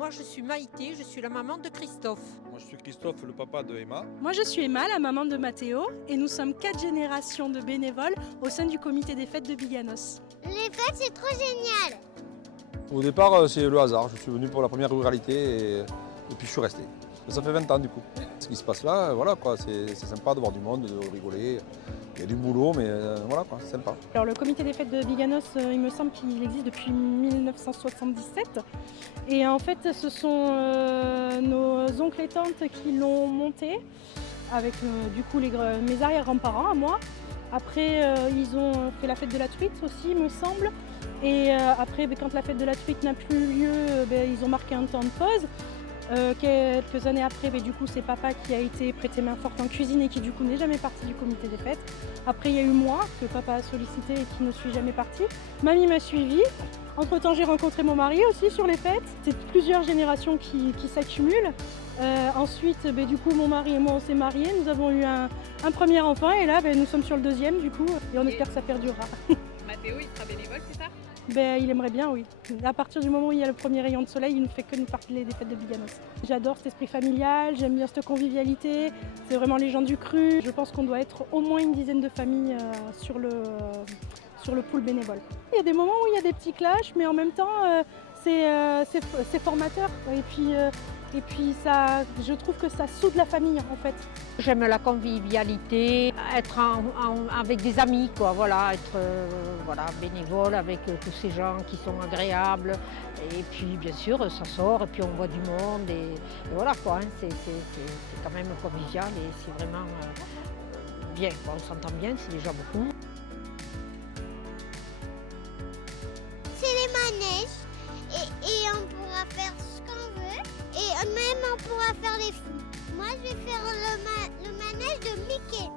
Moi, je suis Maïté, je suis la maman de Christophe. Moi, je suis Christophe, le papa de Emma. Moi, je suis Emma, la maman de Mathéo, et nous sommes 4 générations de bénévoles au sein du comité des fêtes de Biganos. Les fêtes, c'est trop génial. Au départ, c'est le hasard. Je suis venu pour la première ruralité et puis je suis resté. Ça fait 20 ans du coup. Ce qui se passe là, voilà quoi, c'est sympa de voir du monde, de rigoler. Il y a du boulot, mais voilà quoi, c'est sympa. Alors le comité des fêtes de Biganos, il me semble qu'il existe depuis 1977. Et en fait, ce sont nos oncles et tantes qui l'ont monté avec du coup mes arrière-grands-parents à moi. Après, ils ont fait la fête de la truite aussi, il me semble. Et après, quand la fête de la truite n'a plus lieu, ils ont marqué un temps de pause. Quelques années après, du coup, c'est papa qui a été prêté main forte en cuisine et qui du coup n'est jamais parti du comité des fêtes. Après, il y a eu moi, que papa a sollicité et qui ne suis jamais partie. Mamie m'a suivie. Entre-temps, j'ai rencontré mon mari aussi sur les fêtes. C'est plusieurs générations qui s'accumulent. Ensuite, du coup, mon mari et moi, on s'est mariés. Nous avons eu un premier enfant et là, nous sommes sur le deuxième du coup. Et on espère que ça perdurera. Mathéo, il sera bénévole, c'est ça? Il aimerait bien, oui. À partir du moment où il y a le premier rayon de soleil, il ne fait que nous parler des fêtes de Biganos. J'adore cet esprit familial, j'aime bien cette convivialité. C'est vraiment les gens du cru. Je pense qu'on doit être au moins une dizaine de familles sur le pool bénévole. Il y a des moments où il y a des petits clashs, mais en même temps, c'est formateur. Et puis ça, je trouve que ça soude la famille en fait. J'aime la convivialité, être avec des amis, quoi, voilà, être bénévole avec tous ces gens qui sont agréables. Et puis bien sûr, ça sort et puis on voit du monde et voilà quoi, hein, c'est quand même convivial et c'est vraiment bien, quoi, on s'entend bien, c'est déjà beaucoup. C'est les manèges et on pourra faire ce qu'on veut et même on pourra faire les fous. Moi, je vais faire le manège de Mickey.